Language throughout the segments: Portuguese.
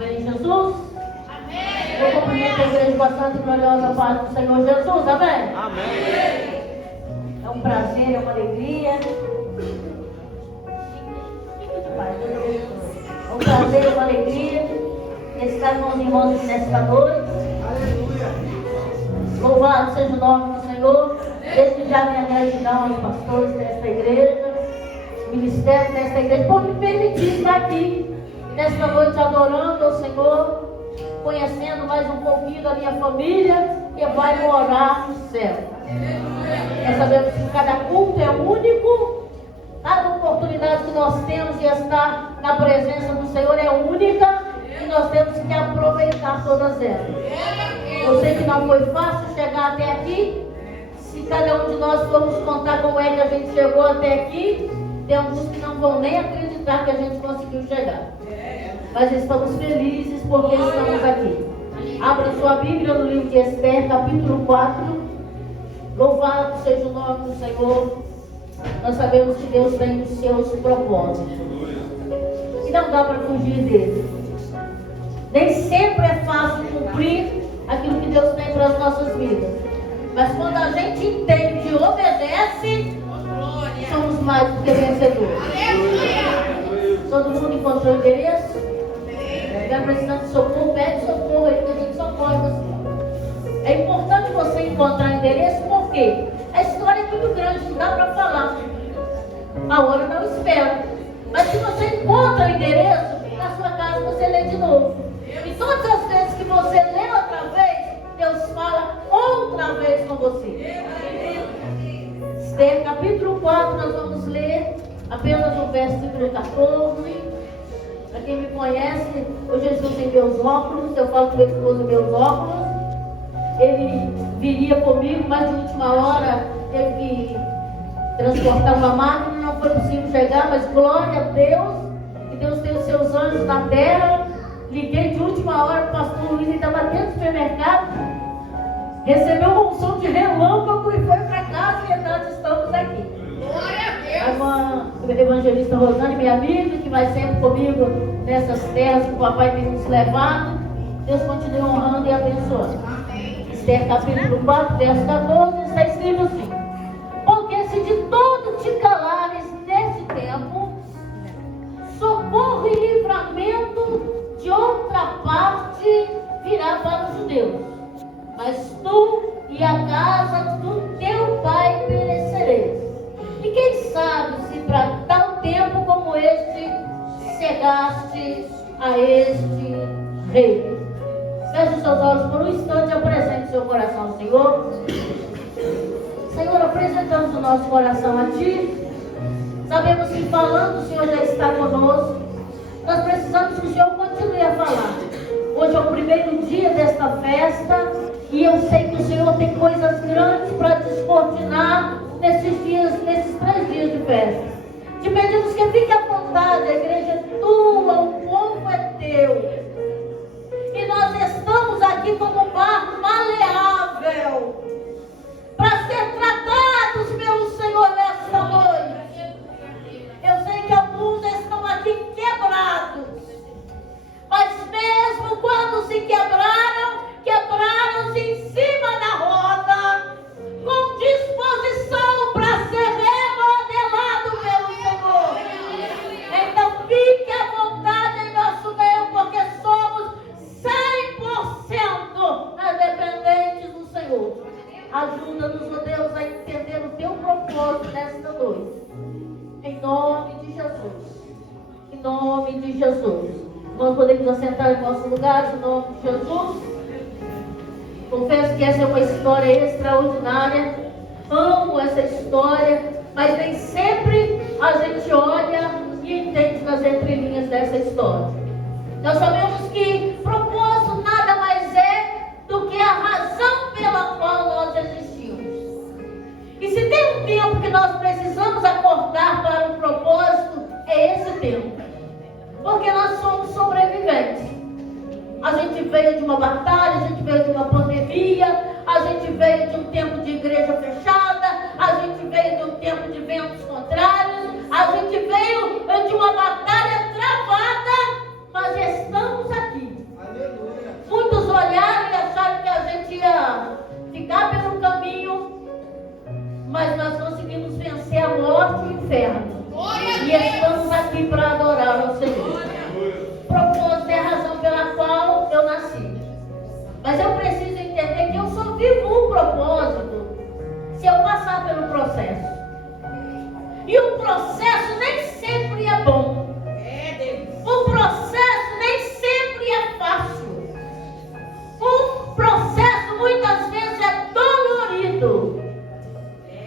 Amém, Jesus? Amém. Eu cumprimento a igreja com a santa e gloriosa paz do Senhor Jesus. Amém? Amém. É um prazer, é uma alegria. É um prazer, é uma alegria estar com os irmãos nesta noite. Aleluia. Louvado seja o nome do Senhor. Desde já minha gratidão aos pastores desta igreja, ministério desta igreja, por me permitir estar aqui nesta noite adorando ao Senhor, conhecendo mais um pouquinho da minha família que vai morar no céu. Nós sabemos que cada culto é único, cada oportunidade que nós temos de estar na presença do Senhor é única e nós temos que aproveitar todas elas. Eu sei que não foi fácil chegar até aqui. Se cada um de nós formos contar como é que a gente chegou até aqui, tem alguns que não vão nem acreditar que a gente conseguiu chegar. Mas estamos felizes porque estamos aqui. Abra sua Bíblia no livro de Esther, capítulo 4. Louvado seja o nome do Senhor. Nós sabemos que Deus tem os seus propósitos. E não dá para fugir dele. Nem sempre é fácil cumprir aquilo que Deus tem para as nossas vidas. Mas quando a gente entende e obedece, somos mais do que vencedores. Todo mundo encontrou o endereço? Estiver precisando de socorro, pede socorro aí, que a gente socorre você. É importante você encontrar endereço, porque a história é muito grande, não dá para falar. A hora não espera. Mas se você encontra o endereço, na sua casa você lê de novo. E todas as vezes que você lê outra vez, Deus fala outra vez com você. Esther, capítulo 4, nós vamos ler apenas o versículo 14. Para quem me conhece, hoje eu estou sem meus óculos, eu falo com ele que usa meus óculos. Ele viria comigo, mas de última hora teve que transportar uma máquina, não foi possível chegar, mas glória a Deus, que Deus tem os seus anjos na terra. Liguei de última hora para o pastor Luiz, ele estava dentro do supermercado, recebeu uma unção de relâmpago e foi para casa e nós estamos aqui. A evangelista Rosane, minha amiga, que vai sempre comigo nessas terras que o papai tem nos levado. Deus continue honrando e abençoando. Esther capítulo 4, verso 14, está escrito assim: porque se de todo te calares nesse tempo, socorro e livramento de outra parte virá para os judeus, mas tu e a casa do teu pai perecereis. E quem sabe se para tal tempo como este chegaste a este rei. Feche os seus olhos por um instante e apresente o seu coração ao Senhor. Senhor, apresentamos o nosso coração a Ti. Sabemos que falando o Senhor já está conosco. Nós precisamos que o Senhor continue a falar. Hoje é o primeiro dia desta festa e eu sei que o Senhor tem coisas grandes para descortinar nesses dias, nesses 3 dias de festa. Te pedimos que fique à vontade, a igreja é tua, o povo é teu. E nós estamos aqui como um barco maleável para ser tratados pelo Senhor nesta noite. Eu sei que alguns estão aqui quebrados, mas mesmo quando se quebraram, quebraram-se em cima da roda, com disposição para ser remodelado pelo Senhor. Então fique à vontade em nosso meio, porque somos 100% dependentes do Senhor. Ajuda-nos, ó Deus, a entender o teu propósito nesta noite. Em nome de Jesus. Em nome de Jesus. Nós podemos assentar em nossos lugares, em nome de Jesus. Confesso que essa é uma história extraordinária. Amo essa história, mas nem sempre a gente olha e entende nas entrelinhas dessa história. Nós sabemos que propósito nada mais é do que a razão pela qual nós existimos. E se tem um tempo que nós precisamos acordar para um propósito, é esse tempo. Porque nós somos sobreviventes. A gente veio de uma batalha, a gente veio de uma pandemia, a gente veio de um tempo de igreja fechada, a gente veio de um tempo de ventos contrários, a gente veio de uma batalha travada, mas estamos aqui. E estamos aqui para adorar ao Senhor. Propósito é a razão pela qual eu nasci. Mas eu preciso entender que eu só vivo um propósito se eu passar pelo processo. E o processo nem sempre é bom. O processo nem sempre é fácil. O processo muitas vezes é dolorido.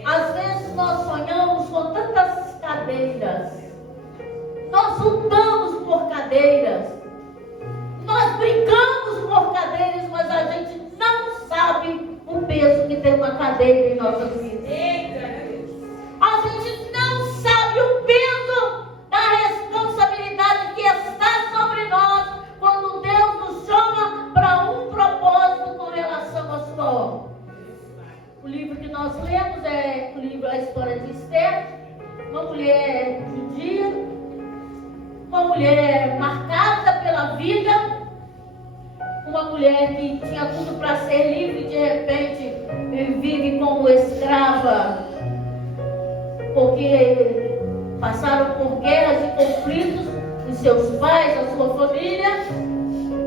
Às vezes nós sonhamos com tantas cadeiras. Nós lutamos por cadeiras. Nós brigamos por cadeiras, mas a gente não sabe o peso que tem uma cadeira em nossas vidas. A gente não sabe o peso da responsabilidade que está sobre nós quando Deus nos chama para um propósito com relação à sua obra. O livro que nós lemos é o livro A História de Esther, uma mulher judia, uma mulher marcada pela vida, uma mulher que tinha tudo para ser livre, de repente vive como escrava, porque passaram por guerras e conflitos, os seus pais, a sua família,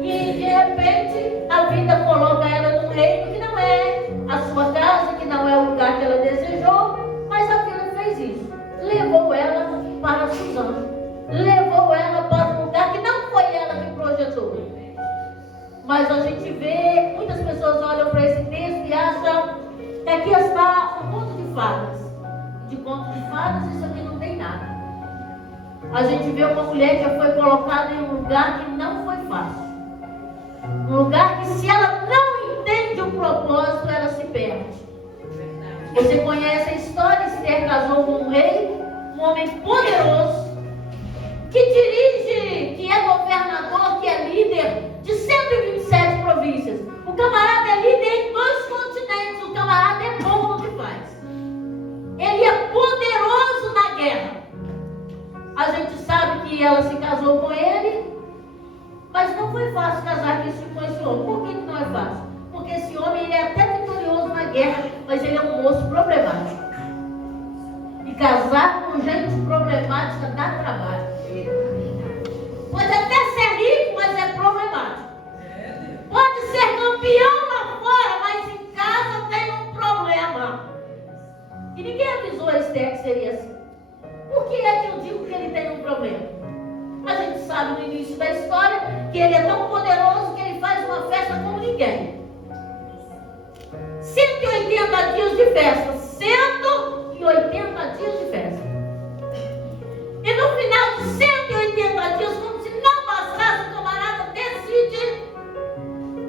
e de repente a vida coloca ela num reino que não é a sua casa, que não é o lugar que ela desejou, mas a vida fez isso. Levou ela para Suzã, levou ela para um lugar que não foi ela que projetou. Mas a gente vê, muitas pessoas olham para esse texto e acham que aqui está um conto de fadas. De conto de fadas, isso aqui não tem nada. A gente vê uma mulher que foi colocada em um lugar que não foi fácil. Um lugar que, se ela não entende o propósito, ela se perde. Você conhece a história? Esther casou com um rei, um homem poderoso, que dirige, que é governador, que é líder de 127 províncias. O camarada é líder em 2 continentes. O camarada é bom no que faz. Ele é poderoso na guerra. A gente sabe que ela se casou com ele, mas não foi fácil casar com esse homem. Por que não é fácil? Porque esse homem, ele é até vitorioso na guerra, mas ele é um moço problemático. E casar com gente problemática dá trabalho. Pode até ser rico, mas é problemático. Pode ser campeão lá fora, mas em casa tem um problema. E ninguém avisou a Esther que seria assim. Por que é que eu digo que ele tem um problema? A gente sabe no início da história que ele é tão poderoso que ele faz uma festa como ninguém. 180 dias de festa. 180 dias de festa. E no final de 180 dias, como se não bastasse, o camarada decide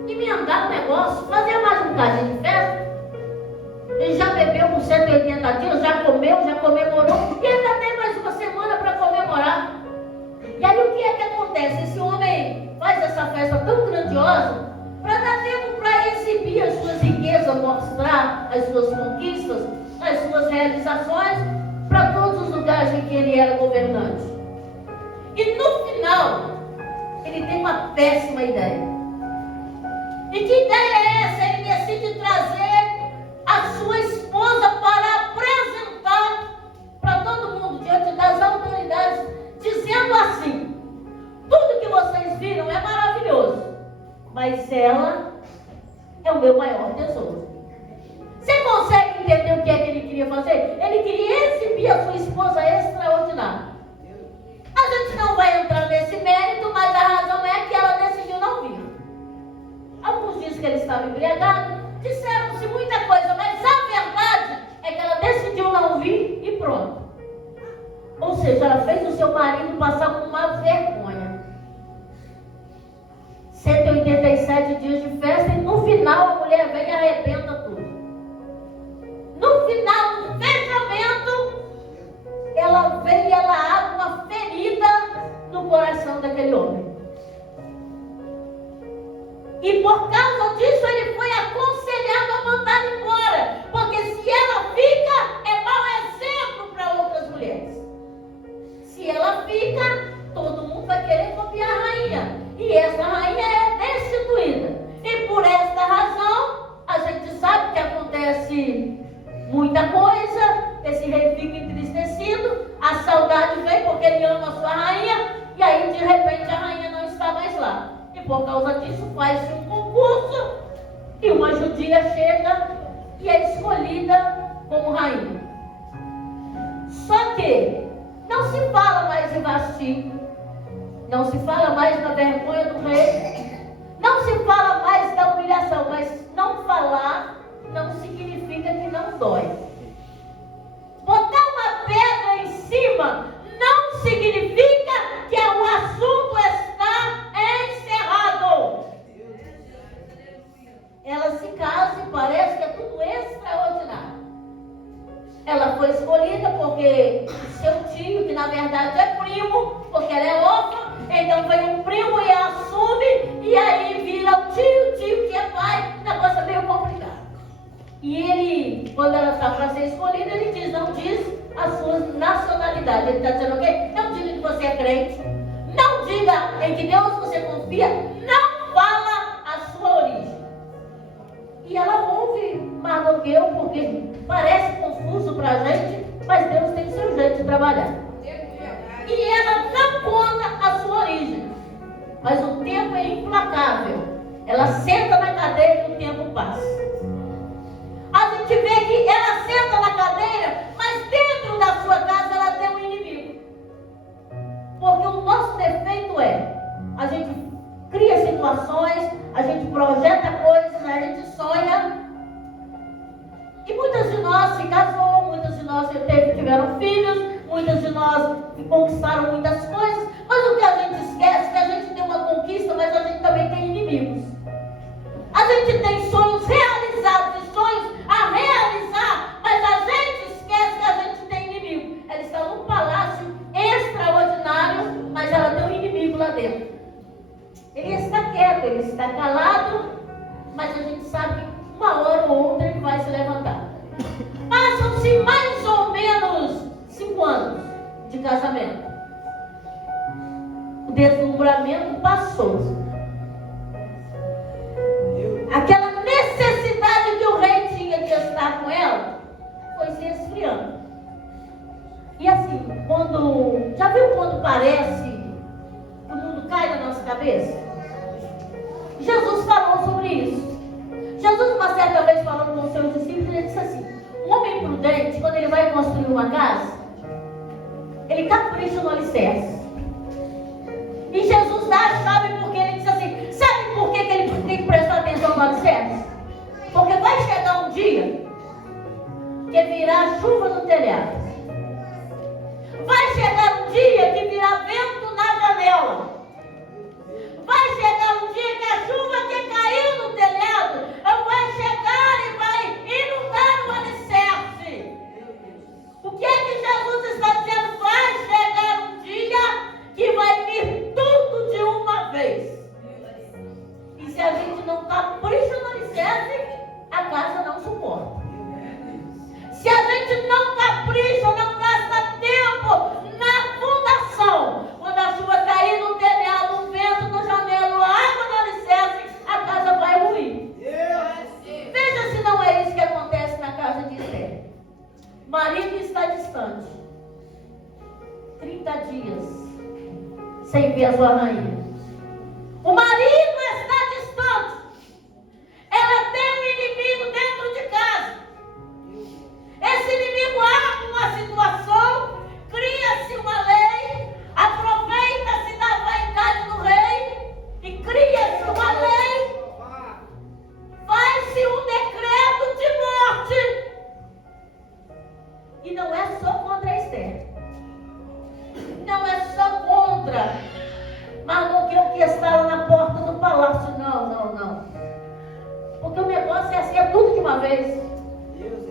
emendar o negócio, fazer mais um cadinho de festa. Ele já bebeu por 180 dias, já comeu, já comemorou, e ainda tem mais uma semana para comemorar. E aí o que é que acontece? Esse homem faz essa festa tão grandiosa para dar tempo para exibir as suas riquezas, mostrar as suas conquistas, as suas realizações para todos os lugares em que ele era governante. E no final, ele tem uma péssima ideia. E que ideia é essa? Ele decide trazer a sua esposa para apresentar para todo mundo, diante das autoridades, dizendo assim: tudo que vocês viram é maravilhoso, mas ela é o meu maior tesouro. Você consegue entender o que é que ele queria fazer? Ele queria exibir a sua esposa extraordinária. A gente não vai entrar nesse mérito, mas a razão é que ela decidiu não vir. Alguns dizem que ele estava embriagado, disseram-se muita coisa, mas a verdade é que ela decidiu não vir e pronto. Ou seja, ela fez o seu marido passar uma vergonha. 187 dias de festa e no final a mulher vem e arrebenta tudo. No final do fechamento, ela vem e ela abre uma ferida no coração daquele homem. E por causa disso ele foi aconselhado a mandar embora. Porque se ela fica, é mau exemplo para outras mulheres. Se ela fica, todo mundo vai querer copiar a rainha. E essa rainha é destituída. E por esta razão, a gente sabe que acontece muita coisa. Esse rei fica entristecido. A saudade vem porque disso faz-se um concurso e uma judia chega e é escolhida como rainha. Só que não se fala mais em Vasti, não se fala mais na vergonha do rei, não se fala mais da humilhação, mas não falar não significa que não dói. Botar uma pedra em cima não significa que o assunto está encerrado. Ela se casa e parece que é tudo extraordinário. Ela foi escolhida porque seu tio, que na verdade é primo, porque ela é órfã, então vem um primo e assume, e aí vira o tio que é pai, negócio meio complicado. E ele, quando ela está para ser escolhida, ele diz, não diz a sua nacionalidade. Ele está dizendo o quê? Não diga que você é crente, não diga em que Deus você confia, não fala a sua origem. E ela ouve Mardoqueu, porque parece confuso para a gente, mas Deus tem o seu jeito de trabalhar. E ela não conta a sua origem, mas o tempo é implacável. Ela senta na cadeira e o tempo passa. A gente vê que ela senta na cadeira, mas dentro da sua casa ela tem um inimigo. Porque o nosso defeito é, a gente cria situações, a gente projeta coisas, a gente sonha. E muitas de nós se casou, muitas de nós tiveram filhos, muitas de nós conquistaram muitas coisas, mas o que a gente esquece é que a gente tem uma conquista, mas a gente também tem inimigos. A gente tem sonhos realizados e sonhos a realizar, mas a gente esquece que a gente tem inimigo. Ela está num palácio extraordinário, mas ela tem um inimigo lá dentro. Ele está quieto, ele está calado, mas a gente sabe que uma hora ou outra ele vai se levantar. Passam-se mais ou menos 5 anos de casamento. O deslumbramento passou. Aquela necessidade que o rei tinha de estar com ela foi se esfriando. E assim, já viu quando parece que o mundo cai na nossa cabeça? Jesus falou sobre isso. Jesus, uma certa vez, falando com os seus discípulos, ele disse assim: um homem prudente, quando ele vai construir uma casa, ele capricha no alicerce. E Jesus dá a chave porque ele diz assim: sabe por que ele tem que prestar atenção no alicerce? Porque vai chegar um dia que virá chuva no telhado. Vai chegar um dia que virá vento na janela. Vai chegar um dia que a chuva que caiu no telhado vai chegar e vai inundar o alicerce. O que é que Jesus está dizendo? Vai chegar um dia que vai vir tudo de uma vez. E se a gente não capricha no alicerce, a casa não suporta. Se a gente não capricha, não gasta tempo na fundação, quando a chuva cair no telhado, o vento no janelo, a água no alicerce, a casa vai ruir. Veja se não é isso que acontece na casa de Esther. Marido está distante, 30 dias sem ver a sua rainha. O marido está distante. Ela tem um inimigo dentro de casa. Esse inimigo arma uma situação, cria-se uma lei, aproveita-se da vaidade do rei e cria-se uma lei, faz-se um decreto de morte. E não é só contra Esther, não é só contra Mardoqueu que estava na porta do palácio, não. Porque o negócio é assim, é tudo de uma vez.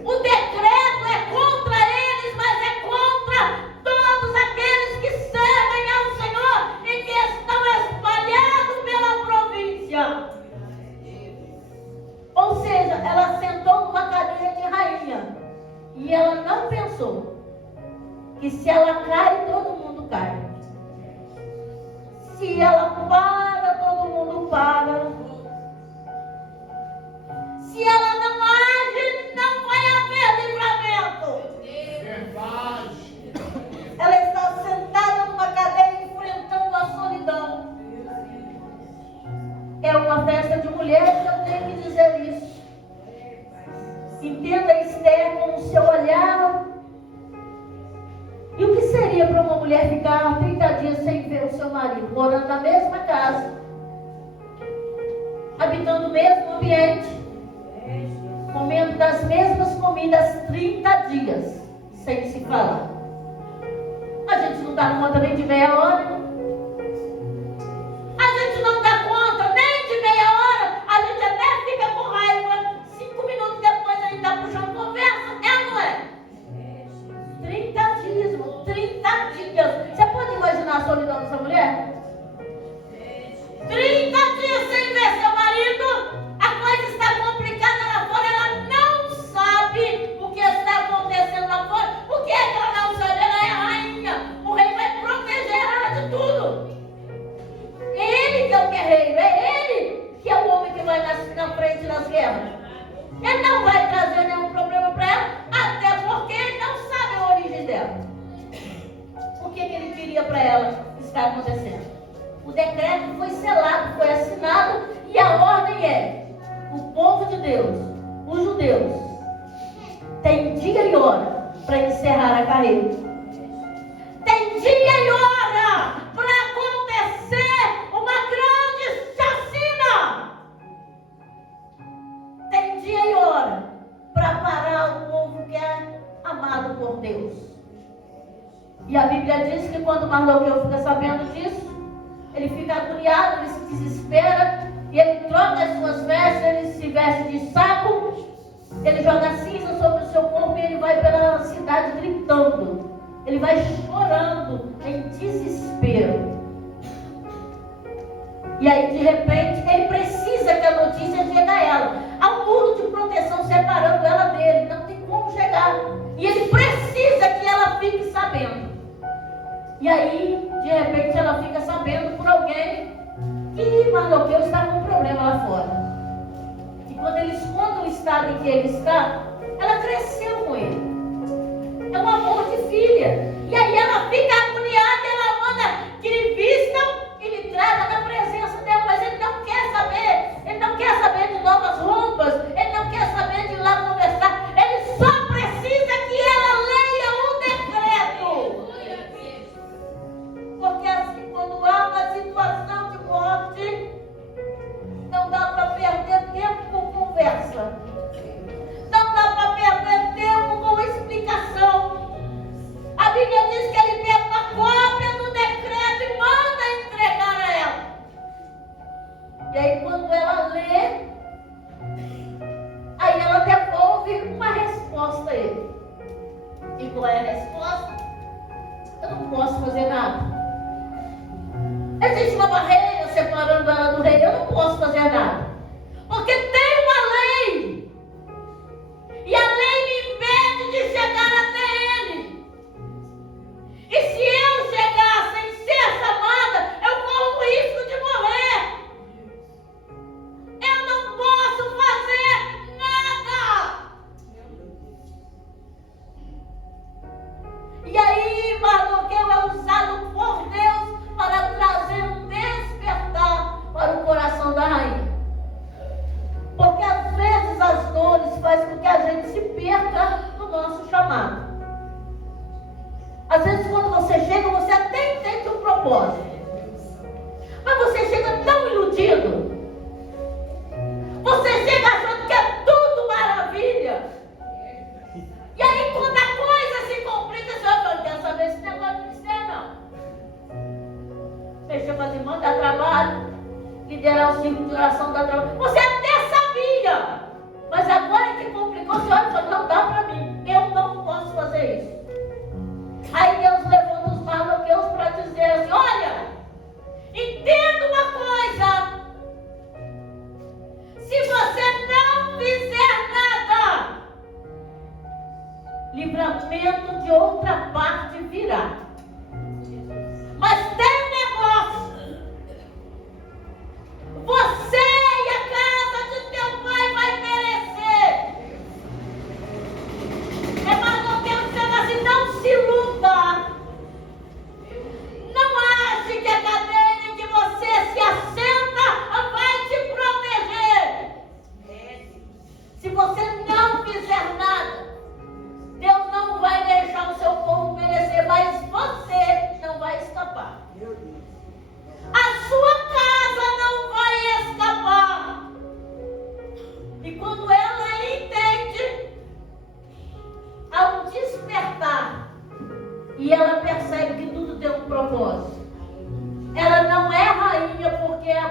O decreto é contra eles, mas é contra todos aqueles que servem ao Senhor e que estão espalhados pela província. Ou seja, ela sentou numa cadeira de rainha e ela não pensou que se ela cai, todo mundo cai. Se ela para, todo mundo para. Se ela não age, não vai haver livramento. marido, morando na mesma casa, habitando o mesmo ambiente, comendo das mesmas comidas 30 dias, sem se falar. A gente não dá conta nem de meia hora. A gente não dá conta nem de meia hora. A gente até fica com raiva. 5 minutos depois a gente está puxando conversa. É ou não é? 30 dias, irmão. 30 dias. Você pode imaginar a solidão dessa mulher? 30 dias sem ver seu marido. A coisa está complicada lá fora. Ela não sabe o que está acontecendo lá fora. Por que é que ela não sabe? Ela é a rainha. O rei vai proteger ela de tudo. Ele que é o guerreiro. É ele que é o homem que vai na frente das guerras. Ele não vai trazer nenhum problema para ela. Até porque ele não sabe a origem dela. O que ele queria para ela está acontecendo. O decreto foi selado, foi assinado. E a ordem é: o povo de Deus, os judeus, tem dia e hora para encerrar a carreira. Tem dia e hora para acontecer uma grande chacina. Tem dia e hora para parar o povo que é amado por Deus. E a Bíblia diz que quando Mardoqueu fica sabendo disso, ele fica agoniado, ele se desespera, e ele troca as suas vestes, ele se veste de saco, ele joga cinza sobre o seu corpo e ele vai pela cidade gritando. Ele vai chorando em desespero. E aí, de repente, ele precisa que a notícia chegue a ela. Há um muro de proteção separando ela dele, não tem como chegar. E ele precisa que ela fique sabendo. E aí, de repente, ela fica sabendo por alguém que Mardoqueu está com um problema lá fora. E quando eles contam o estado em que ele está, ela cresceu com ele. É um amor de filha. E aí ela fica agoniada, ela manda que lhe vistam e lhe tragam na presença dela. Mas ele não quer saber. Ele não quer saber de novas roupas. Ele não quer saber de ir lá conversar. Ele só precisa que ela leia o decreto. Porque assim, quando há uma situação de morte, não dá para perder tempo com conversa. Não dá para perder tempo com explicação. A Bíblia diz que ele pega uma cópia do decreto e manda entregar a ela. E aí quando ela lê, aí ela devolve uma resposta a ele. E qual é a resposta? Eu não posso fazer nada. Existe uma barreira separando ela do rei. Eu não posso fazer nada. Porque tem uma lei. E a lei me impede de chegar até ele. E se eu chegar sem ser chamada, eu corro o risco de morrer. Eu não posso fazer nada. E aí Mardoqueu é usado por Deus para trazer um despertar para o coração da rainha. Porque às vezes as dores fazem com que a gente se perca no nosso chamado. Às vezes quando você chega, você até entende o propósito. Mas você chega tão iludido. Você chega achando que é tudo maravilha. E aí quando a coisa se complica, você vai falar: quer saber esse negócio de ministério? Não. Mexer com as irmãs dá trabalho. Liderar o círculo de oração dá trabalho. Você até sabia. Mas agora que complicou, você olha e fala: não dá para mim. Eu não posso fazer isso. Aí Deus levanta os Mardoqueus para dizer assim: olha, entenda uma coisa. Se você não fizer nada, livramento de outra parte virá. Mas tem um negócio. Você e a casa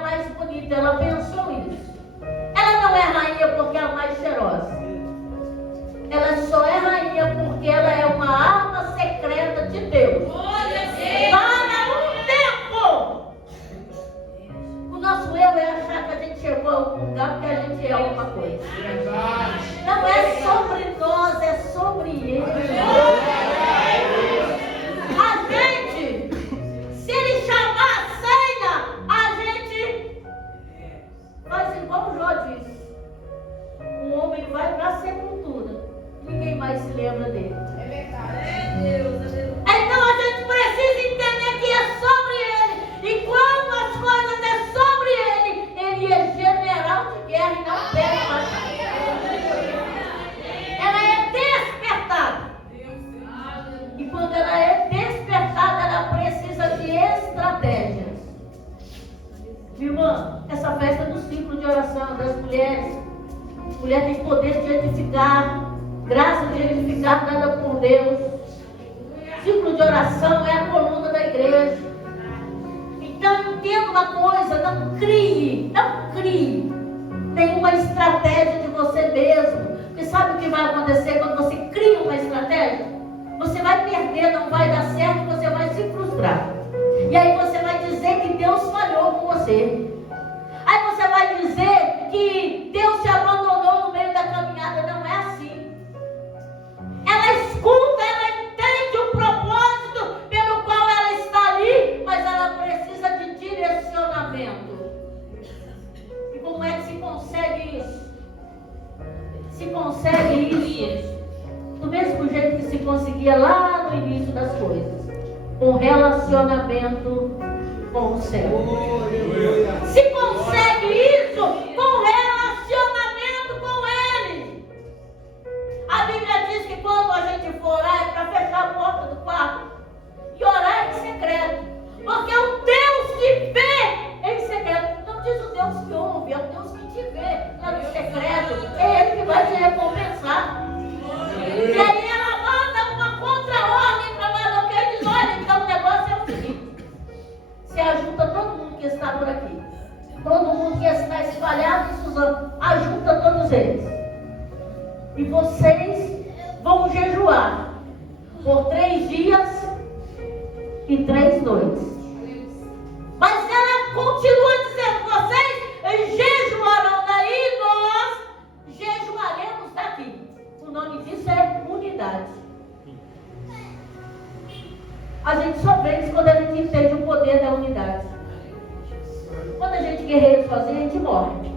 mais bonita. Ela pensou isso. Ela não é rainha porque é a mais cheirosa. Ela só é rainha porque ela é uma arma secreta de Deus. Para um tempo! O nosso erro é achar que a gente chegou a algum lugar porque a gente é alguma coisa. Não é sobre nós, é sobre Ele. A gente, se Ele chamar a senha, a gente faz igual o Jó disse. O homem vai para a sepultura. Ninguém mais se lembra dele. É verdade. Então a gente precisa entender que é sobre Ele. E quando as coisas é sobre Ele, Ele é general de guerra e não perde batalha. Ela é despertada. E quando ela é despertada, ela precisa de estratégias. Irmã, essa festa do ciclo de oração das mulheres. A mulher tem poder de edificar, graça de edificar dada por Deus. Ciclo de oração é a coluna da igreja. Então entenda uma coisa, não crie nenhuma estratégia de você mesmo. Porque sabe o que vai acontecer quando você cria uma estratégia? Você vai perder, não vai dar certo, você vai se frustrar. E aí você vai dizer que Deus falhou com você. Aí você vai dizer que Deus te abandonou no meio da caminhada. Não é assim. Ela escuta, ela entende o propósito pelo qual ela está ali, mas ela precisa de direcionamento. E como é que se consegue isso? Se consegue isso do mesmo jeito que se conseguia lá no início das coisas, com relacionamento com o Senhor. Se consegue isso com relacionamento com Ele. A Bíblia diz que quando a gente for orar é para fechar a porta do quarto e orar em secreto, porque é o Deus que vê em secreto. Não diz o Deus que ouve, é o Deus que te vê lá no secreto. É Ele que vai te recompensar. E aí ela manda uma contra-ordem para Mardoqueu e diz: olha, então o negócio é o seguinte: se ajunta todo mundo que está por aqui, todo mundo que está espalhado em Suzano, ajunta todos eles, e vocês vão jejuar por 3 dias e 3 noites. Mas ela continua dizendo: vocês jejuarão daí, nós jejuaremos daqui. O nome disso é unidade. A gente só vence quando a gente entende o poder da unidade. Quando a gente guerreia sozinho, a gente morre.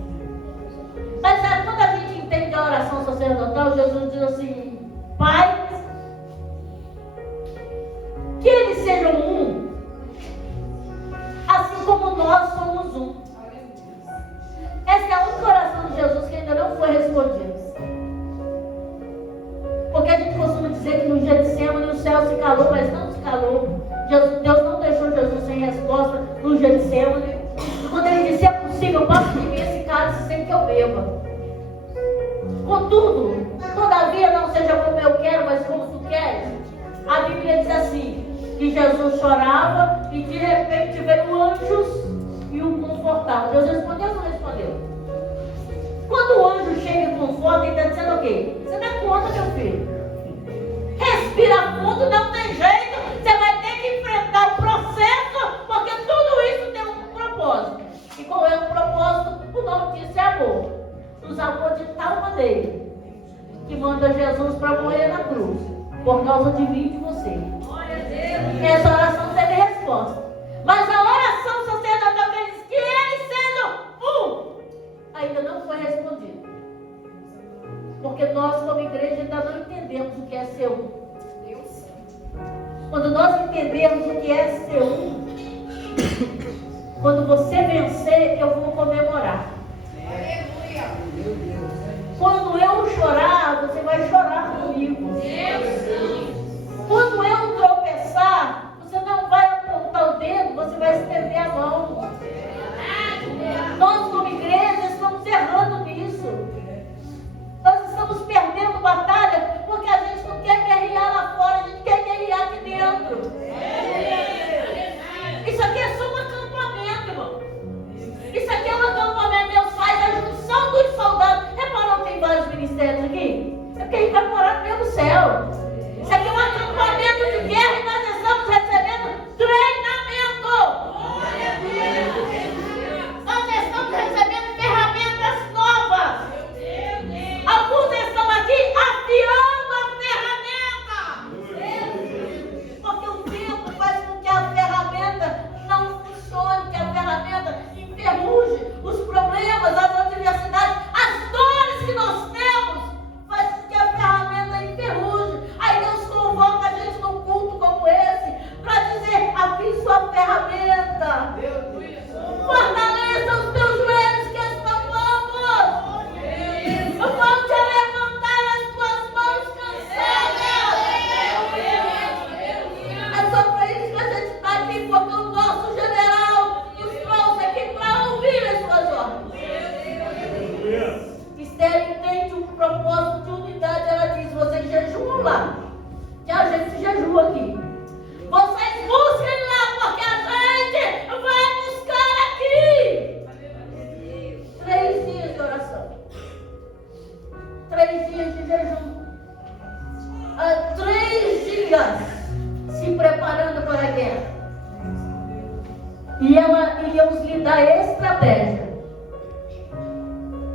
Mas sabe, quando a gente entende a oração sacerdotal, Jesus diz assim: Pai, que eles sejam um, assim como nós somos um. Essa é a única oração de Jesus que ainda não foi respondida. Porque a gente costuma dizer que no Getsemane o céu se calou, mas não se calou. Deus não deixou Jesus sem resposta no Getsemane. Quando ele disse: é possível, passa de mim esse cálice sem que eu beba. Contudo, todavia não seja como eu quero, mas como tu queres. A Bíblia diz assim, que Jesus chorava e de repente veio anjos e o confortavam. Deus respondeu ou não respondeu? Quando o anjo chega e conforta, ele está dizendo o quê? Você dá conta, meu filho. Respira fundo, não tem jeito. Você vai ter que enfrentar o processo, porque tudo isso tem um propósito. E qual é o propósito? O nome disso é amor. Nos amou de tal maneira que manda Jesus para morrer na cruz, por causa de mim e de você. Essa oração teve resposta. Mas a oração sacerdotal que ele diz que eles sejam um, ainda não foi respondida. Porque nós, como igreja, ainda não entendemos o que é ser um. Quando nós entendemos o que é ser um, quando você vencer, eu vou comemorar. Quando eu chorar, você vai chorar comigo. Quando eu tropeçar, você não vai apontar o dedo, você vai estender a mão. Nós, como igreja, estamos errando nisso. Nós estamos perdendo batalha porque a gente não quer guerrear lá fora, a gente quer guerrear aqui dentro. Isso aqui é só um acampamento, irmão. Isso E ela iríamos lhe dar estratégia.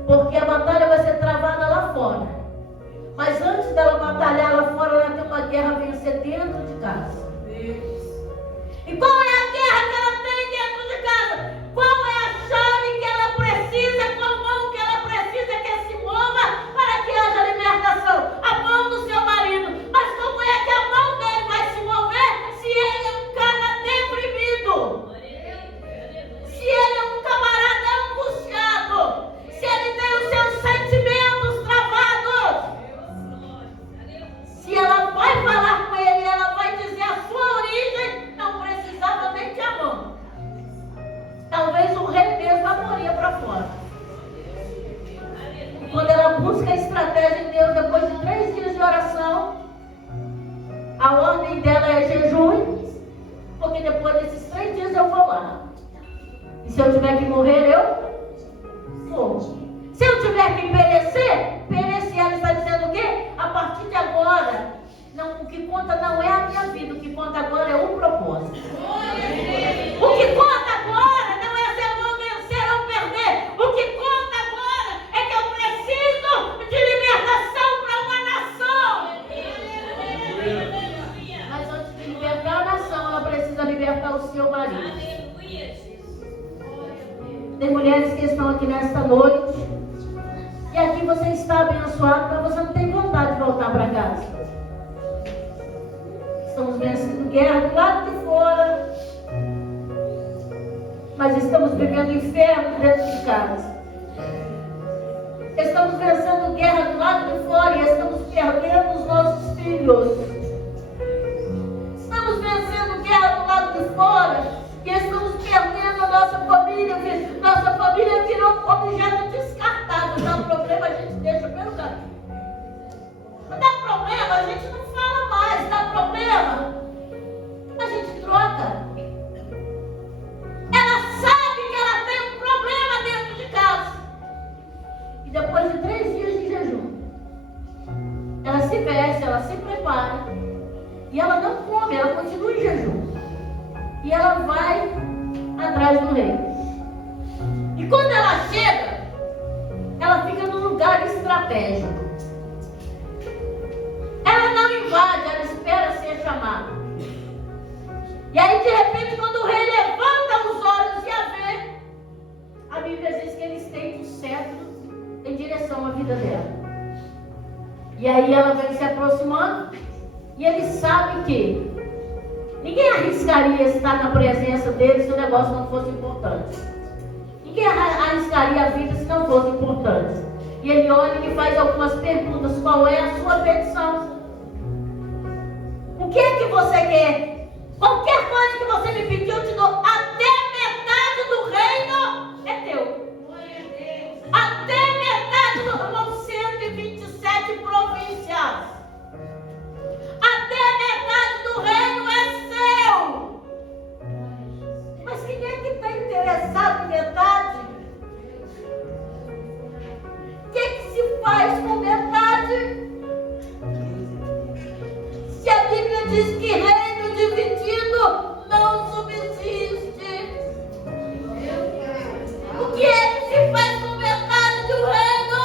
Porque a batalha vai ser travada lá fora. Mas antes dela batalhar lá fora, ela tem uma guerra a vencer dentro de casa. E qual é a guerra que ela tem dentro de casa? Qual é a chave que ela precisa? Qual mão que ela precisa que se mova para que haja libertação? A mão do seu marido. Mas como é que a mão dele vai se mover se ele é um cara deprimido? Se ele é um camarada angustiado? Se ele tem os seus sentimentos travados? Se ela vai falar com ele, ela vai dizer a sua origem, não precisava nem de a mão. Talvez o rei mesmo a poria para fora. E quando ela busca a estratégia em Deus, depois de 3 dias de oração, a ordem dela é jejum, porque depois desses 3 dias eu vou lá. E se eu tiver que morrer, eu morro. Se eu tiver que perecer, ela está dizendo o quê? A partir de agora, não, o que conta não é a minha vida, o que conta agora é o propósito. O que conta agora não é se eu vou vencer ou perder. O que conta agora é que eu preciso de libertação para uma nação. Mas antes de libertar a nação, ela precisa libertar o seu marido. Tem mulheres que estão aqui nesta noite. E aqui você está abençoado, mas você não tem vontade de voltar para casa. Estamos vencendo guerra do lado de fora, mas estamos vivendo inferno dentro de casa. Estamos vencendo guerra do lado de fora e estamos perdendo os nossos filhos. Estamos vencendo guerra do lado de fora e estamos perdendo a nossa família. Nossa família virou objeto descartável. Dá problema, a gente deixa pelo caminho. Não dá problema, a gente não fala mais. Dá problema, a gente troca. Ela sabe que ela tem um problema dentro de casa. E depois de 3 dias de jejum, ela se veste, ela se prepara. E ela não come, ela continua em jejum. E ela vai atrás do rei. E quando ela chega, ela fica num lugar estratégico. Ela não invade, ela espera ser chamada. E aí, de repente, quando o rei levanta os olhos e a vê, a Bíblia diz que ele estende o cetro em direção à vida dela. E aí ela vem se aproximando e ele sabe que ninguém arriscaria estar na presença dele se o negócio não fosse importante. Ninguém arriscaria a vida se não fosse importante. E ele olha e lhe faz algumas perguntas. Qual é a sua petição? O que é que você quer? Qualquer coisa que você me pediu, eu te dou. Até metade do reino é teu. Até metade do reino. 127 províncias. Até metade do reino é seu. Mas quem é que está interessado em metade? O que se faz com metade? Se a Bíblia diz que reino dividido não subsiste. O que é que se faz com metade do reino?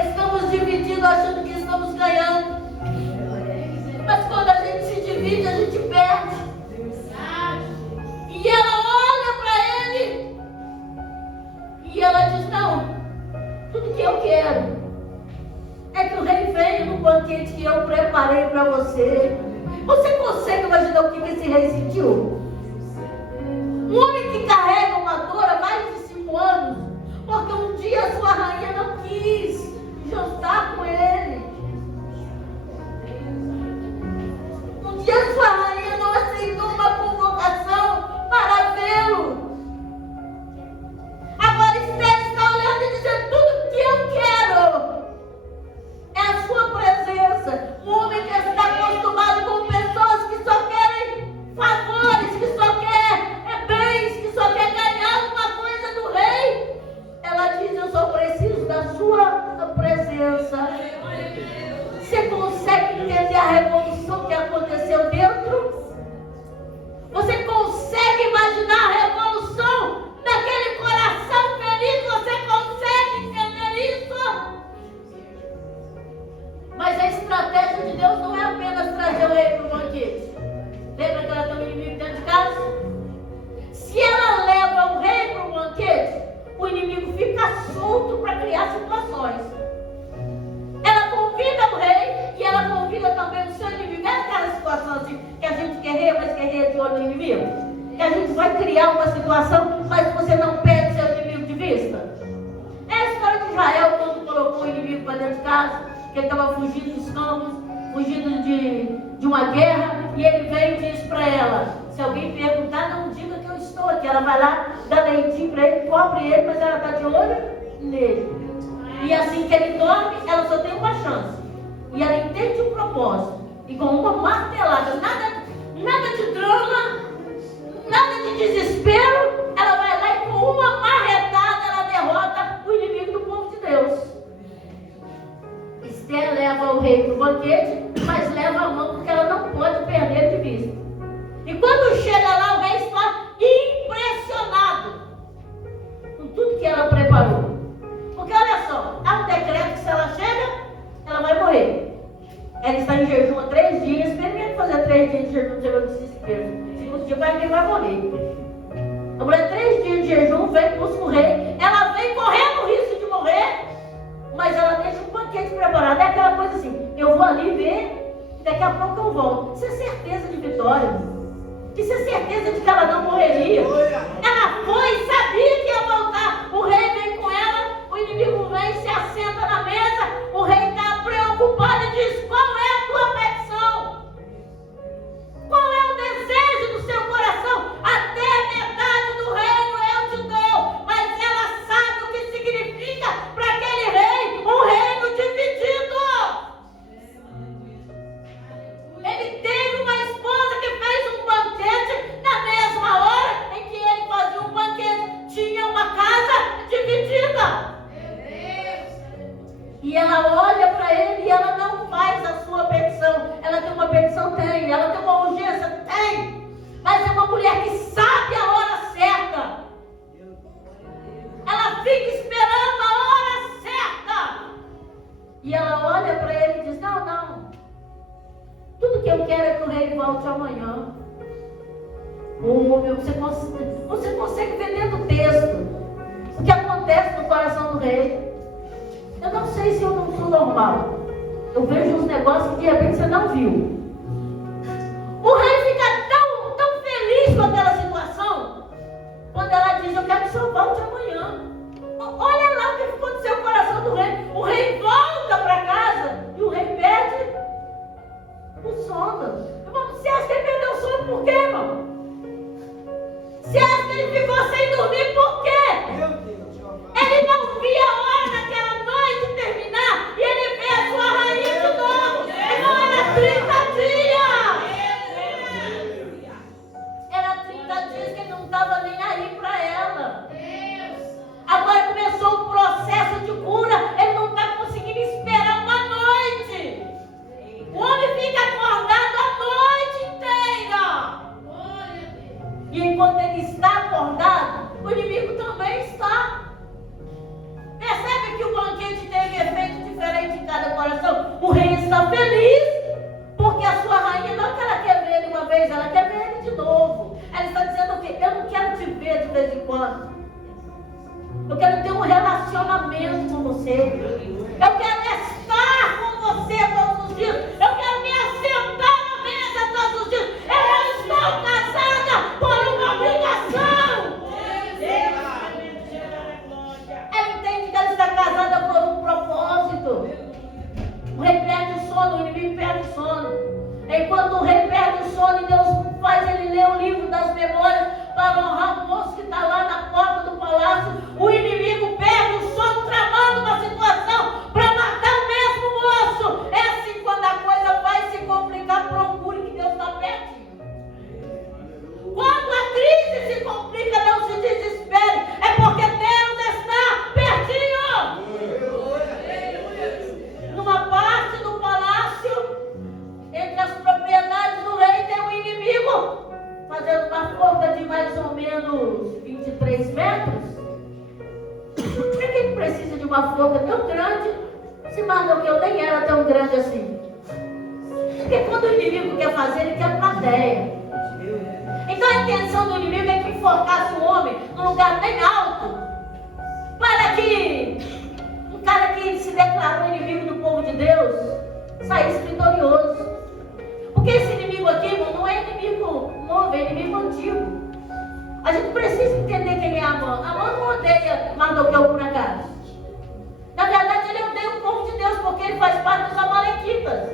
Estamos dividindo achando que estamos ganhando. Mas quando a gente se divide, a gente perde. E ela olha para ele e ela diz: não, tudo que eu quero é que o rei venha no banquete que eu preparei para você. Você consegue imaginar o que esse rei sentiu? Um homem que carrega uma dor há mais de 5 anos, porque um dia a sua rainha não quis jantar com ele. Um dia a sua rainha não aceitou uma convocação para vê-lo. Agora Esther está olhando e dizendo: tudo que eu quero é a sua presença. Um homem que está acostumado com pessoas que só querem favores, que só quer bens, que as situações. Ela convida o rei e ela convida também o seu inimigo. É aquela situação assim que a gente guerreia, mas guerreia de olho no inimigo. Que a gente vai criar uma situação, mas você não perde seu inimigo de vista. É a história de Israel quando colocou o inimigo para dentro de casa, que ele estava fugindo dos campos, fugindo de uma guerra, e ele veio e disse para ela: se alguém perguntar, não diga que eu estou aqui. Ela vai lá, dá leitinho para ele, cobre ele, mas ela está de olho nele. E assim que ele dorme, ela só tem uma chance. E ela entende o propósito. E com uma martelada, nada de drama, nada de desespero, ela vai lá e com uma marretada ela derrota o inimigo do povo de Deus. Esther leva o rei para o banquete, mas leva a mão porque ela não pode perder de vista. E quando chega lá, o rei está impressionado com tudo que ela preparou. Porque olha só, há um decreto que se ela chega, ela vai morrer. Ela está em jejum há 3 dias, experimenta fazer 3 dias de jejum, você vai desespero. Segundo dia ninguém vai morrer. A mulher 3 dias de jejum, vem, busca o rei, ela vem correndo o risco de morrer, mas ela deixa um banquete preparado. É aquela coisa assim, eu vou ali ver, e daqui a pouco eu volto. Isso é certeza de vitória. Isso é certeza de que ela não morreria. Ela foi, sabia que ia voltar. O rei vem com ela, o inimigo vem, se assenta na mesa, o rei está preocupado e diz: qual é a tua petição? Qual é o desejo do seu coração? Até metade do reino eu te dou. Mas ela sabe o que significa para aquele rei um reino dividido. Ele teve uma esposa que fez um banquete na mesma hora em que ele fazia um banquete. Tinha uma casa dividida. E ela olha para ele e ela não faz a sua petição. Ela tem uma petição? Tem. Ela tem uma urgência? Tem. Mas é uma mulher que sabe a hora certa. Ela fica esperando a hora certa. E ela olha para ele e diz: não. Tudo que eu quero é que o rei volte amanhã. Você consegue ver dentro do texto o que acontece no coração do rei. Eu não sei se eu não sou normal. Eu vejo uns negócios que de repente você não viu. O rei fica tão feliz com aquela situação, quando ela diz: eu quero que o senhor volte amanhã. Olha lá o que ficou no seu coração do rei. O rei volta para casa e o rei perde o sono. Você acha que ele perdeu o sono por quê, irmão? Você acha que ele ficou sem dormir por quê? Ele não via a hora daquela noite terminar e ele vê a sua rainha de novo. Irmão, era 30 dias. Era 30 dias que ele não estava nem aí para ela. Agora começou o processo de cura. Ele não está conseguindo esperar uma noite. O homem fica acordado a noite inteira. E enquanto ele está acordado, o inimigo também está. Percebe que o banquete teve efeito diferente em cada coração? O rei está feliz, porque a sua rainha, não que ela quer ver ele uma vez, ela quer ver ele de novo. Ela está dizendo o quê? Eu não quero te ver de vez em quando. Eu quero ter um relacionamento com você. Eu quero estar com você todos os dias. Eu quero me assentar na mesa todos os dias. Eu não estou casada por uma obrigação. Ela entende que ela está casada por um propósito. O rei perde o sono, o inimigo perde o sono. Enquanto o rei perde o sono, Deus faz ele ler o livro das memórias para honrar o moço que está lá na porta do palácio. O inimigo perde o sono tramando uma situação para matar o mesmo moço. É assim, quando a coisa vai se complicar, procure que Deus está pertinho. Quando a crise se complica, não se desespere. É porque Deus está pertinho. Numa parte do palácio, entre as propriedades do rei, tem um inimigo fazendo uma forca de mais ou menos 23 metros. Por que ele precisa de uma forca tão grande? Se mandou que eu nem era tão grande assim. Porque quando o inimigo quer fazer, ele quer plateia. Então a intenção do inimigo é que enforcasse o homem num lugar bem alto, para que um cara que se declarou inimigo do povo de Deus, saísse vitorioso. Porque esse inimigo aqui, irmão, não é inimigo novo, é inimigo antigo. A gente precisa entender quem é Amã. Amã não odeia Mardoqueu por acaso. Na verdade, ele odeia o povo de Deus, porque ele faz parte dos amalequitas.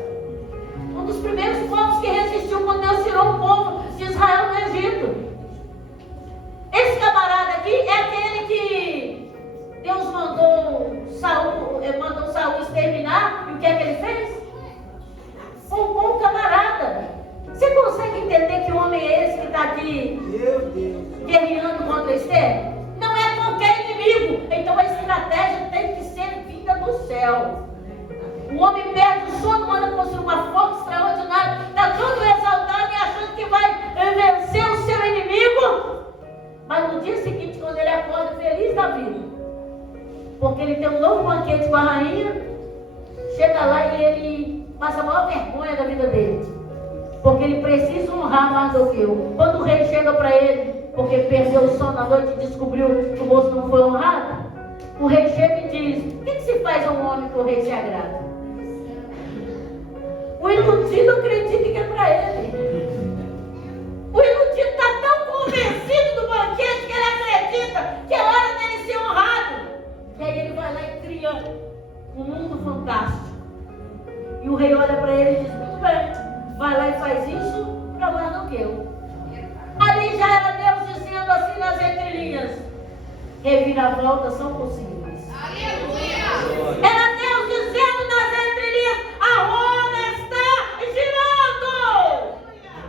Um dos primeiros povos que resistiu quando Deus tirou o povo de Israel do Egito. Esse camarada aqui é aquele que Deus mandou Saul exterminar. E o que é que ele fez? Um bom camarada. Você consegue entender que homem é esse que está aqui guerreando contra Esther? Não é qualquer inimigo. Então a estratégia tem que ser vinda do céu. O homem perde o sono, manda construir uma força extraordinária, está todo exaltado e achando que vai vencer o seu inimigo. Mas no dia seguinte, quando ele acorda feliz da vida, porque ele tem um novo banquete com a rainha, chega lá e ele passa a maior vergonha da vida dele, porque ele precisa honrar Mardoqueu. Quando o rei chega para ele, porque perdeu o sono à noite e descobriu que o moço não foi honrado, o rei chega e diz: o que se faz a um homem que o rei se agrada? O iludido acredita que é para ele. O iludido está tão convencido do banquete que ele acredita que é hora dele ser honrado. E aí ele vai lá e cria um mundo fantástico. E o rei olha para ele e diz: muito bem, vai lá e faz isso para Mardoqueu. Ali já era Deus dizendo assim nas entrelinhas: reviravoltas são possíveis. Aleluia! Era Deus dizendo nas entrelinhas: a roda está girando.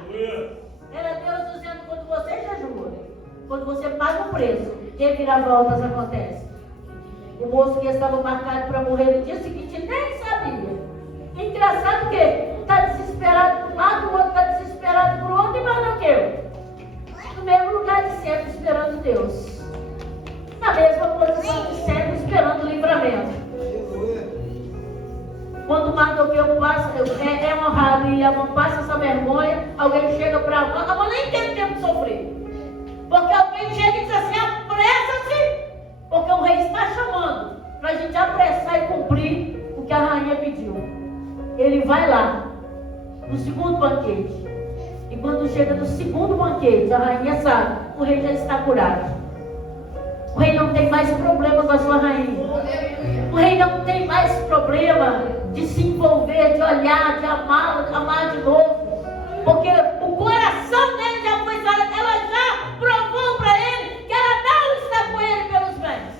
Aleluia! Era Deus dizendo: quando você jejua, quando você paga o preço, reviravoltas acontecem. O moço que estava marcado para morrer no dia seguinte nem sabia. Engraçado que está desesperado por um lado, o outro está desesperado por outro, e Mardoqueu no mesmo lugar de sempre, esperando Deus, na mesma posição de sempre, esperando o livramento. Quando Mardoqueu passa, é honrado e Amã passa essa vergonha, alguém chega para Amã nem tem tempo de sofrer, porque alguém chega e diz assim: apressa-se, porque o rei está chamando para a gente apressar e cumprir o que a rainha pediu. Ele vai lá no segundo banquete. E quando chega no segundo banquete, a rainha sabe, o rei já está curado. O rei não tem mais problema com a sua rainha. O rei não tem mais problema de se envolver, de olhar, de amar de novo. Porque o coração dele já foi sarado. Ela já provou para ele que ela não está com ele pelos bens.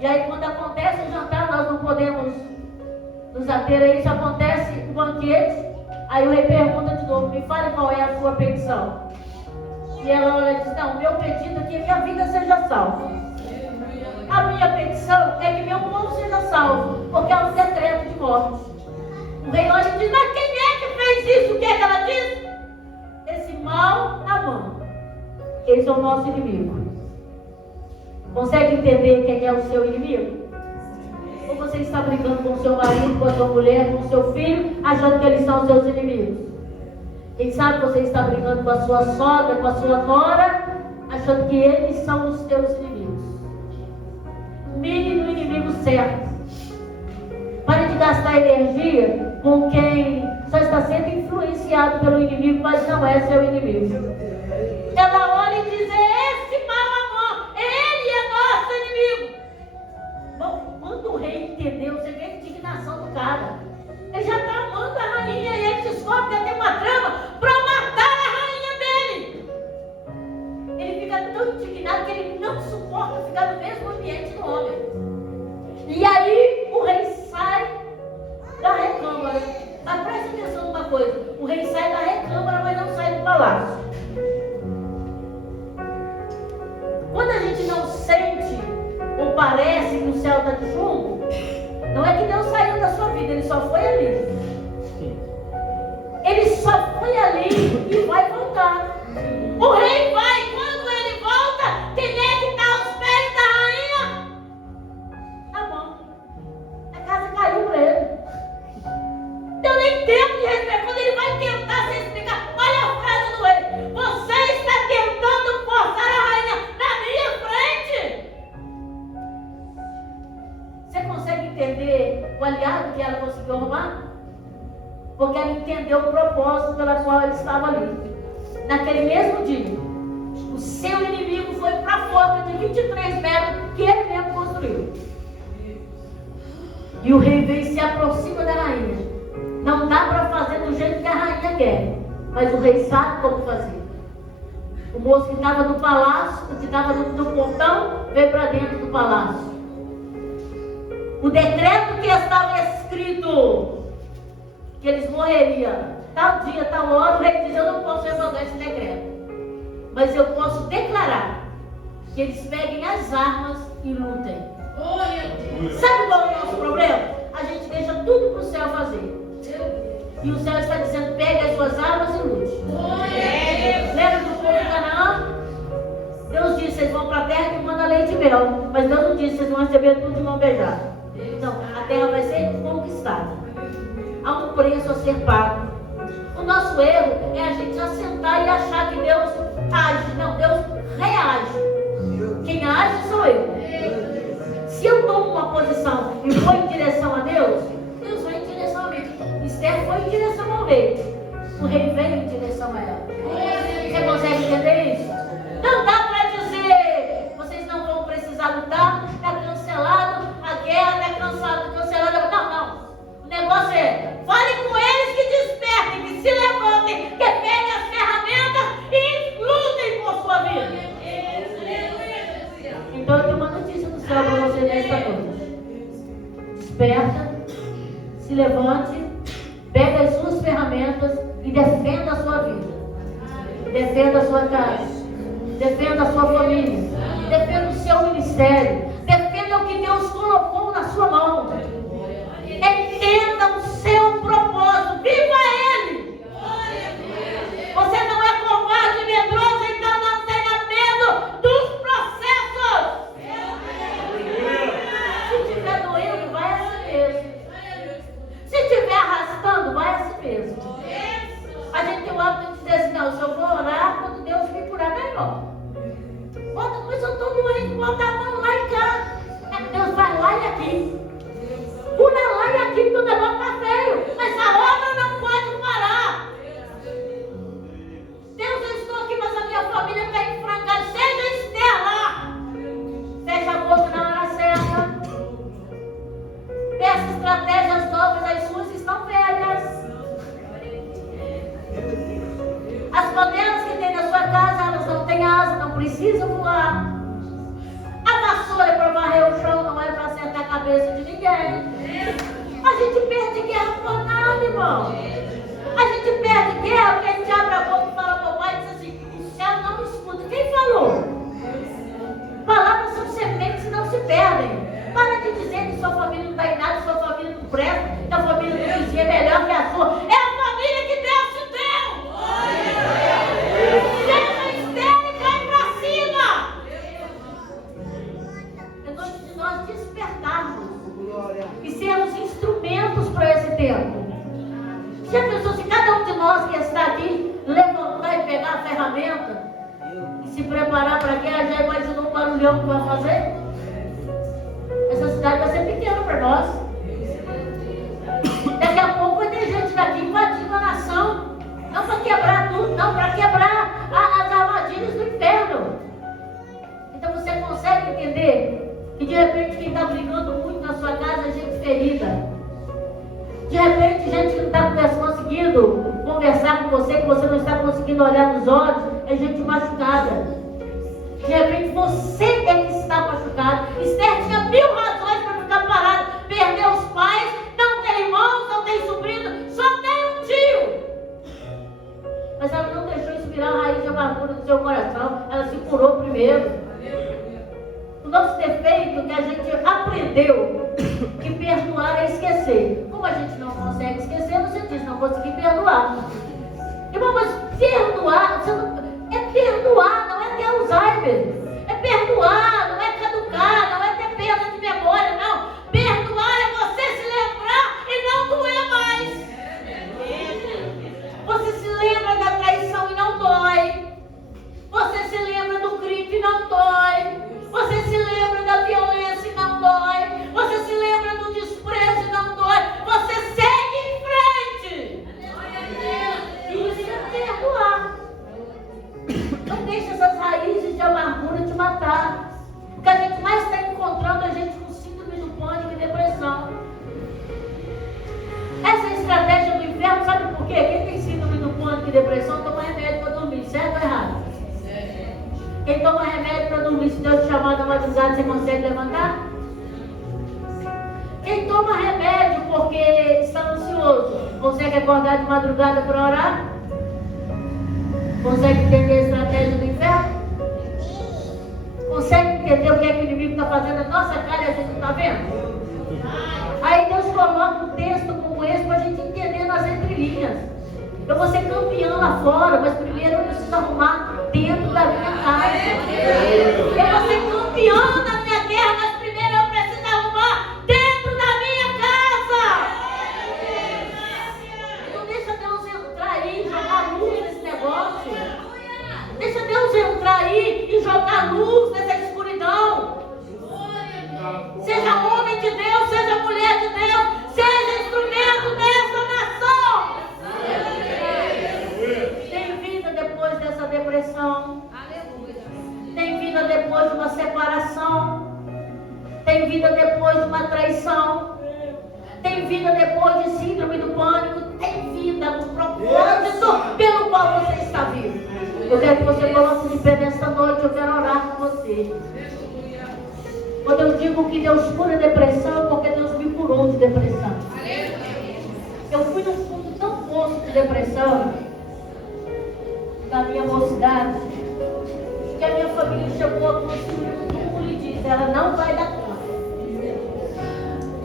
E aí quando acontece o jantar, nós não podemos nos ater a isso. Acontece o banquete. Aí o rei pergunta de novo: me fale qual é a sua petição. E ela olha e diz: não, meu pedido é que minha vida seja salva. A minha petição é que meu povo seja salvo, porque é um decreto de morte. O rei olha e diz: mas quem é que fez isso? O que é que ela diz? Esse mal Amã. Esse é o nosso inimigo. Consegue entender quem é o seu inimigo? Ou você está brigando com o seu marido, com a sua mulher, com o seu filho, achando que eles são os seus inimigos? Quem sabe você está brigando com a sua sogra, com a sua nora, achando que eles são os seus inimigos. Mire no inimigo certo. Pare de gastar energia com quem só está sendo influenciado pelo inimigo, mas não é seu inimigo. Ela olha e diz: esse mal Amã, ele é nosso inimigo. Bom, quando o rei entendeu, você vê a indignação do cara. Ele já está amando a rainha e ele descobre que tem uma trama para matar a rainha dele. Ele fica tão indignado que ele não suporta ficar no mesmo ambiente do homem. E aí o rei sai da recâmara. Mas presta atenção numa coisa: o rei sai da recâmara, mas não sai do palácio. Quando a gente não sente ou parece que o céu está de chumbo, não é que Deus saiu da sua vida, ele só foi ali. Ele só foi ali e vai voltar. O rei vai, quando ele volta, quem é que está aos pés da rainha? Tá bom. A casa caiu para ele. Deu nem tempo de responder. Quando ele vai tentar se explicar, olha a frase do rei: você está tentando forçar a rainha na minha frente. entendeu o propósito pela qual ele estava ali. Naquele mesmo dia, o seu inimigo foi para a forca de 23 metros que ele mesmo construiu. E o rei veio e se aproxima da rainha. Não dá para fazer do jeito que a rainha quer, mas o rei sabe como fazer. O moço que estava no palácio, que estava no portão, veio para dentro do palácio. O decreto que estava escrito que eles morreriam tal dia, tal hora, o rei diz: eu não posso revogar esse decreto, mas eu posso declarar que eles peguem as armas e lutem. Sabe qual é o nosso problema? A gente deixa tudo para o céu fazer. E o céu está dizendo: pegue as suas armas e lute. Lembra do povo de Canaã? Deus disse: vocês vão para a terra que manda leite e mel. Mas Deus não disse: vocês vão receber tudo de mão beijada. Não, a terra vai ser conquistada. Há um preço a ser pago. O nosso erro é a gente assentar e achar que Deus age. Não, Deus reage. Quem age sou eu. Se eu tomo uma posição e vou em direção a Deus, Deus vai em direção a mim. Esther foi em direção ao rei. O rei veio em direção a ela. Você consegue entender isso? Não dá para dizer: vocês não vão precisar lutar, está cancelado, a guerra está cancelada. Não, não. O negócio é: fale com eles que despertem, que se levantem, que peguem as ferramentas e lutem por sua vida. Então eu tenho uma notícia do céu para você nesta noite. Desperta, se levante, pega as suas ferramentas e defenda a sua vida. Defenda a sua casa. Defenda a sua família. Defenda o seu ministério. Defenda o que Deus colocou na sua mão. Entenda o seu propósito. Viva Ele! Você não é covarde, medroso, então não tenha medo dos processos. Se estiver doendo, vai assim mesmo. Se estiver arrastando, vai assim mesmo. A gente tem o hábito de dizer assim: não, se eu vou orar, quando Deus me curar, melhor. Mas eu estou doente, bota a mão lá e cá. Deus vai lá e aqui. Cura lá e aqui, porque o negócio está feio. Mas a obra não pode parar. Deus, eu estou aqui, mas a minha família está em frangalho. Seja Esther lá. Seja moço na hora certa. Peça estratégias novas, as suas estão velhas. As panelas que tem na sua casa, elas não têm asa, não precisam voar. A vassoura é para varrer o chão, não é para acertar a cabeça de ninguém. A gente perde guerra por nada, irmão. A gente perde guerra porque a gente abre a boca e fala para o pai e diz assim: o céu não escuta. Quem falou? Palavras são sementes e não se perdem. Para de dizer que sua família não está em nada, sua família não presta, que a família do vizinho é melhor que a sua. É a família que Deus te deu. Seja Esther e cai para cima. É noite de nós despertarmos e sermos instrumentos para esse tempo. Já pensou se cada um de nós que está aqui levantar e pegar a ferramenta e se preparar para a guerra? Já imaginou o barulhão que vai fazer? Essa cidade vai ser pequena para nós. Daqui a pouco vai ter gente daqui invadindo a nação. Não para quebrar tudo, não, para quebrar as armadilhas do inferno. Então você consegue entender que de repente quem está brigando muito na sua casa é gente ferida. De repente gente que não está conseguindo conversar com você, que você não está conseguindo olhar nos olhos, é gente machucada. De repente você é que está machucado. Esther tinha 1000 razões para ficar parada. Perdeu os pais, não tem irmãos, não tem sobrinho, só tem um tio. Mas ela não deixou isso virar a raiz de amargura do seu coração. Ela se curou primeiro. O nosso defeito é que a gente aprendeu que perdoar é esquecer. Como a gente não consegue esquecer, você diz: não consegui perdoar. Irmão, mas perdoar, é perdoar, não é ter Alzheimer. É perdoar, não é caducar, não é ter perda de memória, não. Perdoar é você se lembrar e não doer mais. Você se lembra da traição e não dói. Você se lembra do crime e não dói. Você se lembra da violência e não dói. Você se lembra do desprezo e não dói. Você segue em frente. depressão toma remédio para dormir, certo ou errado? Quem toma remédio para dormir, se Deus te chamar na madrugada, você consegue levantar? Quem toma remédio porque está ansioso, consegue acordar de madrugada para orar? Consegue entender a estratégia do inferno? Consegue entender o que é que o inimigo está fazendo na nossa cara e a gente não está vendo? Aí Deus coloca um texto como esse para a gente entender nas entrelinhas. Eu vou ser campeã lá fora, mas primeiro eu preciso arrumar dentro da minha casa. Eu vou ser campeã na minha guerra, mas primeiro eu preciso arrumar dentro da minha casa. Então deixa Deus entrar aí e jogar luz nesse negócio. Deixa Deus entrar aí e jogar luz nessa escuridão. Seja homem de Deus, seja mulher de Deus, seja instrumento dessa nação. Tem vida depois dessa depressão. Tem vida depois de uma separação. Tem vida depois de uma traição. Tem vida depois de síndrome do pânico. Tem vida no propósito pelo qual você está vivo. Eu quero que você coloque de pé nesta noite. Eu quero orar com você. Quando eu digo que Deus cura depressão, porque Deus me curou de depressão. Eu fui num fundo tão poço de depressão na minha mocidade, que a minha família chegou a construir um túmulo e disse: ela não vai dar conta.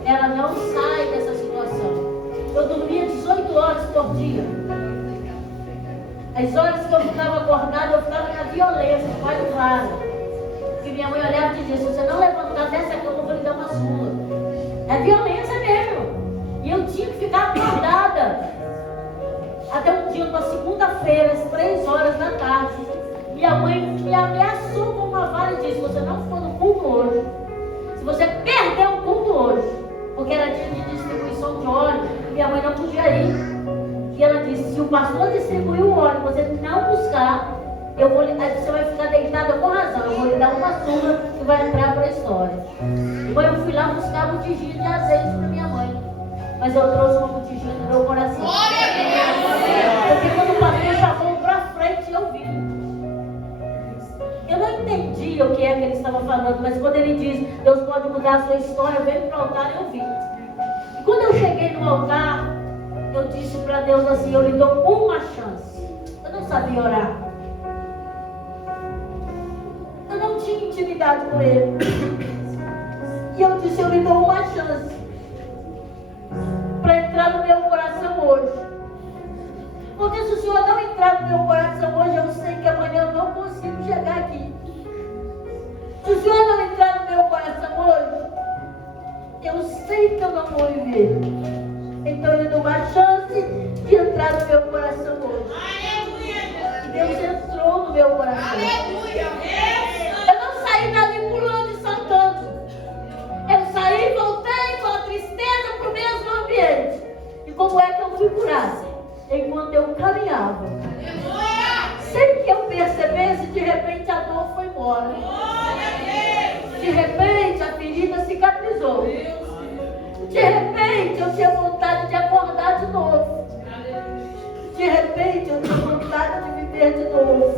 Ela não sai dessa situação. Eu dormia 18 horas por dia. As horas que eu ficava acordada, eu ficava na violência, quase claro. Que minha mãe olhava e dizia: se você não levantar dessa cama, eu vou lhe dar uma surra. É violência mesmo. E eu tinha que ficar acordada. Até um dia, uma segunda-feira, às 3 horas da tarde, minha mãe me ameaçou com uma vara e disse: você não for no culto hoje, se você perder o culto hoje, porque era dia de distribuição de óleo, minha mãe não podia ir. E ela disse: se o pastor distribuir o óleo, você não buscar, aí você vai ficar deitada com razão. Eu vou lhe dar uma surra que vai entrar para a história. Então eu fui lá buscar a botijinha de azeite para minha mãe. Mas eu trouxe uma botijinha no meu coração. Porque quando o pastor chamou para frente, eu vi. Eu não entendi o que é que ele estava falando, mas quando ele diz: Deus pode mudar a sua história, eu venho para o altar, eu vi. E quando eu cheguei no altar, eu disse para Deus assim: eu lhe dou uma chance. Eu não sabia orar. Eu não tinha intimidade com ele. E eu disse: eu lhe dou uma chance para entrar no meu coração hoje. Porque se o Senhor não entrar no meu coração hoje, eu sei que amanhã eu não consigo chegar aqui. Se o Senhor não entrar no meu coração hoje, eu sei que eu não vou viver. Então eu lhe dou uma chance de entrar no meu coração hoje. E Deus entrou no meu coração. Eu não saí dali pulando e saltando. Eu saí e voltei com a tristeza para o mesmo ambiente. E como é que eu fui curada? Enquanto eu caminhava, sem que eu percebesse, de repente a dor foi embora. De repente a ferida cicatrizou. De repente eu tinha vontade de acordar de novo. De repente eu tinha vontade de viver de novo.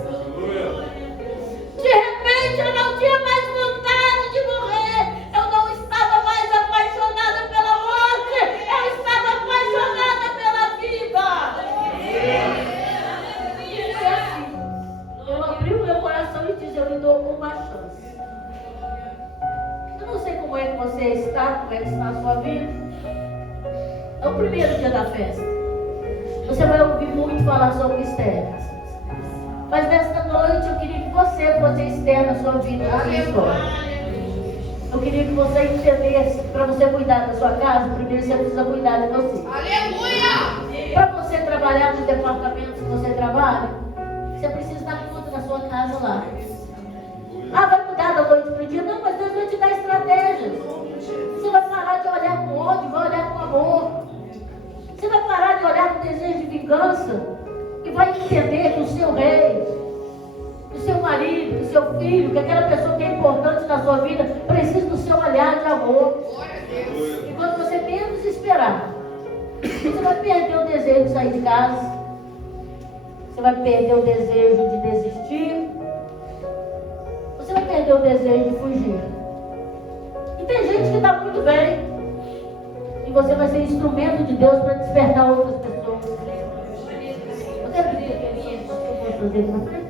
De repente eu não tinha mais vontade de morrer. Eu não estava mais apaixonada pela morte. Eu estava apaixonada pela vida. E foi assim. Eu abri o meu coração e disse: eu lhe dou uma chance. Eu não sei como é que você está, como é que está a sua vida. É o primeiro dia da festa. Você vai ouvir muito falar sobre externas. Mas nesta noite eu queria que você fosse externa a sua vida, a sua história. Eu queria que você entendesse que para você cuidar da sua casa, primeiro você precisa cuidar de você. Aleluia! Para você trabalhar nos departamentos que você trabalha, você precisa dar conta da sua casa lá. Ah, vai mudar da noite para o dia? Não, mas Deus vai te dar estratégias. Você vai parar de olhar com ódio, vai olhar com amor. Você vai parar de olhar com desejo de vingança e vai entender que o seu rei, o seu marido, o seu filho, que aquela pessoa que é importante na sua vida, precisa do seu olhar de amor. E quando você menos esperar, você vai perder o desejo de sair de casa. Você vai perder o desejo de desistir. Você vai perder o desejo de fugir. E tem gente que está muito bem. E você vai ser instrumento de Deus para despertar outras pessoas. Você acredita que é isso que eu vou fazer?